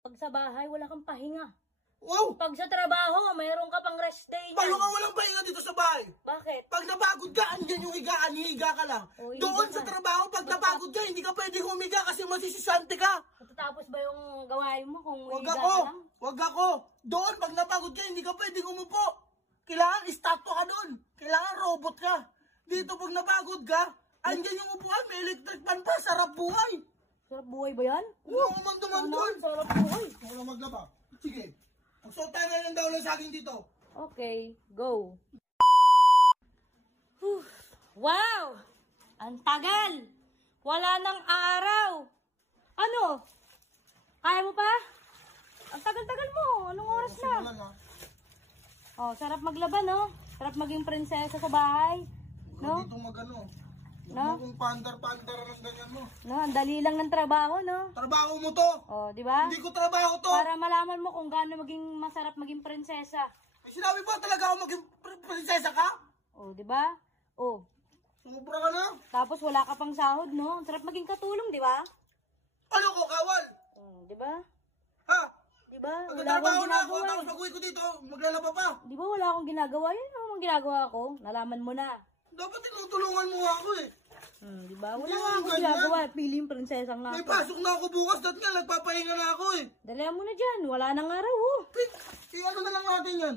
Pag sa bahay, wala kang pahinga. Wow! Pag sa trabaho, mayroon ka pang rest day Paano niyan. ka walang pahinga dito sa bahay? Bakit? Pag napagod ka, andyan yung higaan, hihiga ka lang. O, hihiga Doon ka. sa trabaho, pag napagod ka, hindi ka pwedeng humiga kasi masisisante ka. Matatapos ba yung gawain mo kung Wag higa ako! ka lang? Wag ako! Doon, pag napagod ka, hindi ka pwedeng umupo. Kailangan istatwa ka doon. Kailangan robot ka. Dito, pag napagod ka, andyan yung upuan, may electric fan pa, sarap buhay. Sarap buhay ba yan? Huwag mo man doon. Sarap buhay. Huwag na maglaba. Sige. Magsuot tayo na ng daw ng saging dito. Okay, go. Whew. Wow! Ang tagal! Wala nang araw! Ano? Kaya mo pa? Ang tagal-tagal mo. Anong oras na? Simulan ha. Oh, sarap maglaban, no? Sarap maging prinsesa sa bahay. Huwag No? dito magano. No? Huwag mong pandar-pandar ng ganyan mo. No, ang dali lang ng trabaho, no? Trabaho mo to. Oh, di ba? Hindi ko trabaho to. Para malaman mo kung gaano maging masarap maging prinsesa. May sinabi ba talaga ako maging prinsesa ka? Oh, di ba? Oh, Sobra ka na. tapos wala ka pang sahod, no? Ang sarap maging katulong, di ba? Ano ko, kawal? Di ba? Ha? Di ba? Wala Nagtatrabaho akong na ako, ginagawa. tapos pag-uwi ko dito, maglalaba pa. Di ba wala akong ginagawa? Yun ang ginagawa ko. Nalaman mo na. Dapat tinutulungan mo nga ako eh. Di ba? Wala Hindi nga akong ganyan. ginagawa. Piling prinsesa nga May ako. pasok na ako bukas, dahil nga nagpapahinga na ako eh. Dalihan mo na dyan. Wala nang araw, oh. Ano na lang natin yan?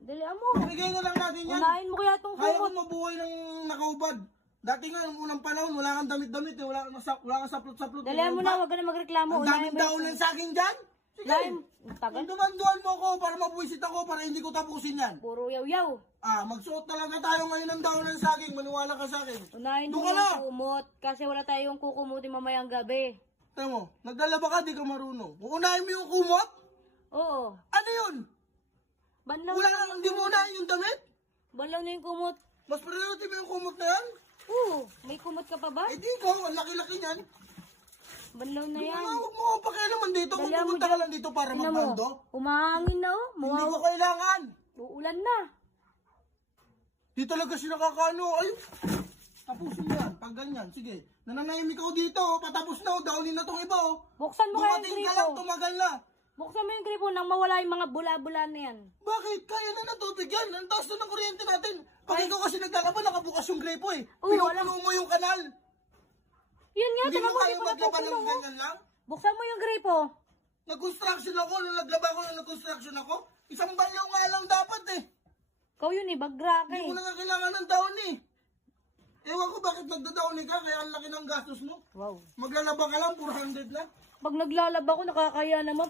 Dalihan mo. Bigay na lang natin yan. Unahin mo kaya itong Kaya ko kumot. mabuhay ng nakaubad. Dati nga, nung unang panahon, wala kang damit-damit eh. Wala kang saplot-saplot. Dalihan mo na. Huwag ka na magreklamo. Ang Unahin daming mo daon ng saging dyan. Sige. Unahin. Tagal. Duman-duan mo ko para mabuisit ako para hindi ko tapusin yan. Puro yaw-yaw. Magsuot talaga tayo ngayon ng daon ng saging. Maniwala ka sa akin. Unahin mo Doon ka na. yung kumot. Kasi wala tayong kukumutin mamayang gabi. Tama mo, naglalaba ka, di ka marunong. Uunahin mo yung kumot? Oo. Ano yun? Banlaw Wala na. lang, hindi mo unahin yung damit? Banlaw na yung kumot. Mas priority mo yung kumot na yan? Oo. May kumot ka pa ba? Eh di ko, ang laki-laki niyan. Banlaw na yan. Huwag mo ako pakialaman dito. Kung Dalihan mo pumunta ka dyan. lang dito para Tingnan mo. magbaldo. Umahangin na, oh. Hindi ko kailangan. Uulan na. Di talaga siya nakakaano. Ay, tapusin mo yan. Pag ganyan, sige. Nananahimik ako dito. Patapos na. Downin na tong iba. Buksan mo kaya yung Dumating ka gripo. lang, tumagal na. Buksan mo yung gripo nang mawala yung mga bula-bula na yan. Bakit? Kaya na natubig yan. Ang taas na ng kuryente natin. Pag ikaw kasi naglalaba, nakabukas yung gripo eh. Oo, Pinupuno mo yung kanal. Yan nga, Hindi mo tingnan mo, kaya hindi ko maglaba napupuno ng mo. ganyan lang? Buksan mo yung gripo. Nag-construction ako. Nung naglaba ko nung nag-construction ako, isang balyaw nga lang dapat eh. Ikaw yun eh, bagra ka Hindi eh. mo na nga kailangan ng daon eh. Ewan ko bakit nagdadaon ka, kaya ang laki ng gastos mo. Wow. Maglalaba ka lang, 400 na. Pag naglalaba ko, nakakaya naman.